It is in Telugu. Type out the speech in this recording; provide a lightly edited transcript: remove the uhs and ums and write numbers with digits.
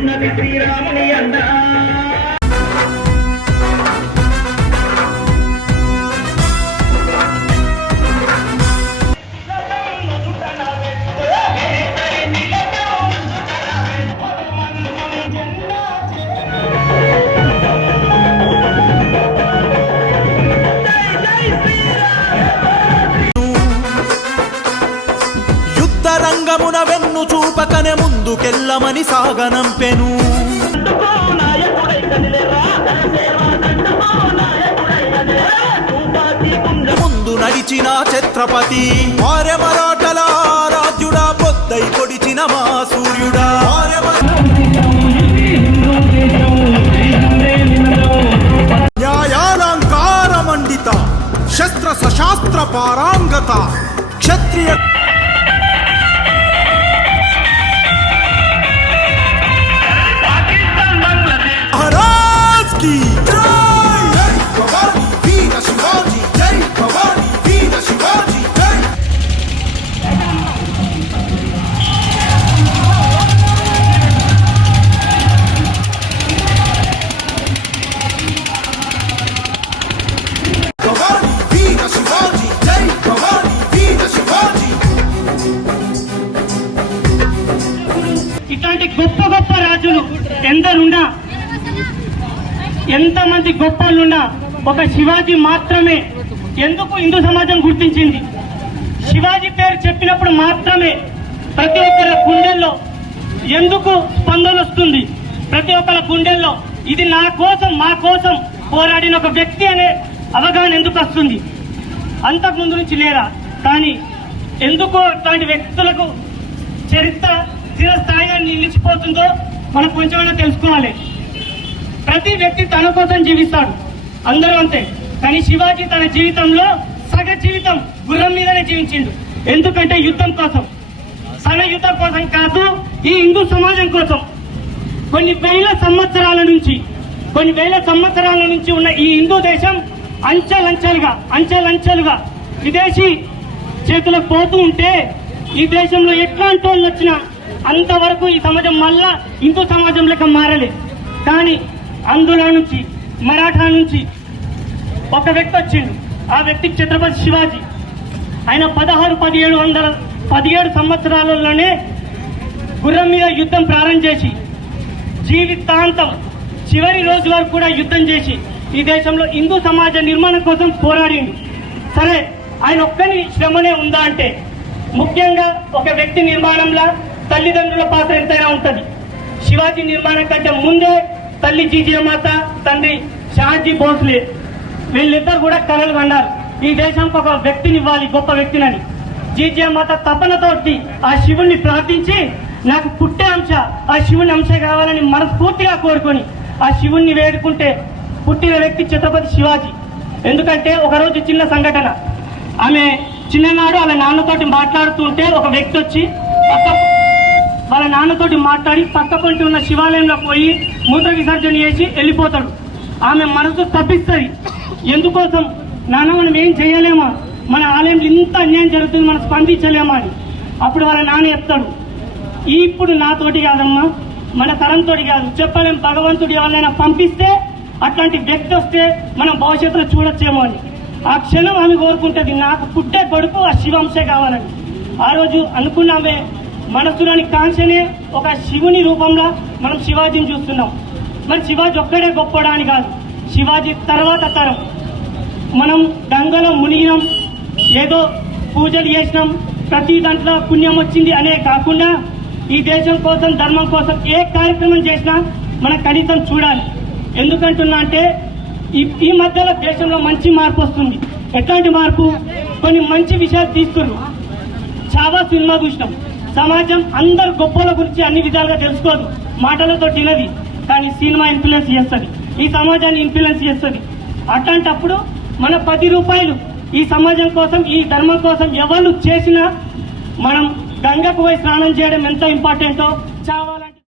ఉన్నది శ్రీరాముని అందా. రంగమున వెన్ను చూపకనే ముందుకెళ్ళమని సాగనంపెను. ముందు నడిచిన ఛత్రపతి ఆర్య మరాఠల ఆరాధ్యుడా, పొద్దై పొడిచిన మా సూర్యుడా. న్యాయాలంకార మండిత శస్త్ర సశాస్త్ర పారాంగత క్షత్రియ ఇట్లాంటి గొప్ప గొప్ప రాజులు ఎందరున్నా, ఎంతమంది గొప్పలున్నా ఒక శివాజీ మాత్రమే ఎందుకు హిందూ సమాజం గుర్తించింది. శివాజీ పేరు చెప్పినప్పుడు మాత్రమే ప్రతి ఒక్కరి గుండెల్లో ఎందుకు స్పందన వస్తుంది, ప్రతి ఒక్కరి గుండెల్లో ఇది నా కోసం మా కోసం పోరాడిన ఒక వ్యక్తి అనే అవగాహన ఎందుకు వస్తుంది. అంతకుముందు నుంచి లేదా, కానీ ఎందుకు అట్లాంటి వ్యక్తులకు చరిత్ర స్థాయిగా నిలిచిపోతుందో మనం కొంచెమైనా తెలుసుకోవాలి. ప్రతి వ్యక్తి తన కోసం జీవిస్తాడు, అందరూ అంతే. కానీ శివాజీ తన జీవితంలో సగ జీవితం గుర్రం మీదనే జీవించిండు. ఎందుకంటే యుద్ధం కోసం, సన యుద్ధం కోసం కాదు, ఈ హిందూ సమాజం కోసం. కొన్ని వేల సంవత్సరాల నుంచి ఉన్న ఈ హిందూ దేశం అంచెలంచెలుగా విదేశీ చేతులకు పోతూ ఉంటే ఈ దేశంలో ఎట్లాంటి వాళ్ళు వచ్చినా అంతవరకు ఈ సమాజం మళ్ళా హిందూ సమాజం లెక్క మారలేదు. కానీ అందులో నుంచి మరాఠా నుంచి ఒక వ్యక్తి వచ్చిండు. ఆ వ్యక్తికి ఛత్రపతి శివాజీ. ఆయన 1717 సంవత్సరాలలోనే గుర్రం మీద యుద్ధం ప్రారంభం చేసి జీవితాంతం చివరి రోజు వరకు కూడా యుద్ధం చేసి ఈ దేశంలో హిందూ సమాజ నిర్మాణం కోసం పోరాడిండు. సరే, ఆయన ఒక్కని శ్రమనే ఉందా అంటే, ముఖ్యంగా ఒక వ్యక్తి నిర్మాణంలో తల్లిదండ్రుల పాత్ర ఎంతైనా ఉంటుంది. శివాజీ నిర్మాణం కంటే ముందే తల్లి జీజియమాత, తండ్రి షాజీ భోస్లే, వీళ్ళిద్దరు కూడా కలలు కన్నారు ఈ దేశానికి ఒక వ్యక్తిని ఇవ్వాలి, గొప్ప వ్యక్తినని. జీజియమాత తపనతోటి ఆ శివుణ్ణి ప్రార్థించి నాకు పుట్టే అంశ, ఆ శివుని అంశ కావాలని మనస్ఫూర్తిగా కోరుకొని ఆ శివుణ్ణి వేడుకుంటే పుట్టిన వ్యక్తి ఛత్రపతి శివాజీ. ఎందుకంటే ఒకరోజు చిన్న సంఘటన, ఆమె చిన్ననాడు వాళ్ళ నాన్నతోటి మాట్లాడుతుంటే ఒక వ్యక్తి వచ్చి వాళ్ళ నాన్నతోటి మాట్లాడి పక్క పొంటి ఉన్న శివాలయంలో పోయి మూత్ర విసర్జన చేసి వెళ్ళిపోతాడు. ఆమె మనసు తప్పిస్తుంది, ఎందుకోసం నాన్న మనం ఏం చేయలేమా, మన ఆలయంలో ఇంత అన్యాయం జరుగుతుంది, మనం స్పందించలేమా అని. అప్పుడు వాళ్ళ నాన్న చెప్తాడు, ఇప్పుడు నాతోటి కాదమ్మా, మన తరంతోటి కాదు, చెప్పలేం, భగవంతుడు ఎవరైనా పంపిస్తే అట్లాంటి వ్యక్తి వస్తే మనం భవిష్యత్తులో చూడొచ్చేమో అని. ఆ క్షణం ఆమె కోరుకుంటుంది, నాకు పుట్టే కొడుకు ఆ శివంశే కావాలని. ఆ రోజు అనుకున్నామే, మనసులోని కాంక్షనే ఒక శివుని రూపంలో మనం శివాజీని చూస్తున్నాం. మరి శివాజీ ఒక్కడే గొప్పడా అని కాదు, శివాజీ తర్వాత తరం. మనం గంగలో మునిగినాం, ఏదో పూజలు చేసినాం, ప్రతి దాంట్లో పుణ్యం వచ్చింది అనే కాకుండా ఈ దేశం కోసం, ధర్మం కోసం ఏ కార్యక్రమం చేసినా మనం కనీసం చూడాలి. ఎందుకంటున్నా అంటే ఈ మధ్యలో దేశంలో మంచి మార్పు వస్తుంది. ఎట్లాంటి మార్పు? కొన్ని మంచి విషయాలు తీస్తున్నారు. చాలా సినిమా చూసినాం, సమాజం అందరు గొప్పల గురించి అన్ని విధాలుగా తెలుసుకోదు, మాటలతో తినది, కానీ సినిమా ఇన్ఫ్లుయెన్స్ చేస్తుంది, ఈ సమాజాన్ని ఇన్ఫ్లుయెన్స్ చేస్తుంది. అట్లాంటప్పుడు మన 10 రూపాయలు ఈ సమాజం కోసం, ఈ ధర్మం కోసం ఎవరు చేసినా మనం గంగకు పోయి స్నానం చేయడం ఎంత ఇంపార్టెంటో చావాలంటే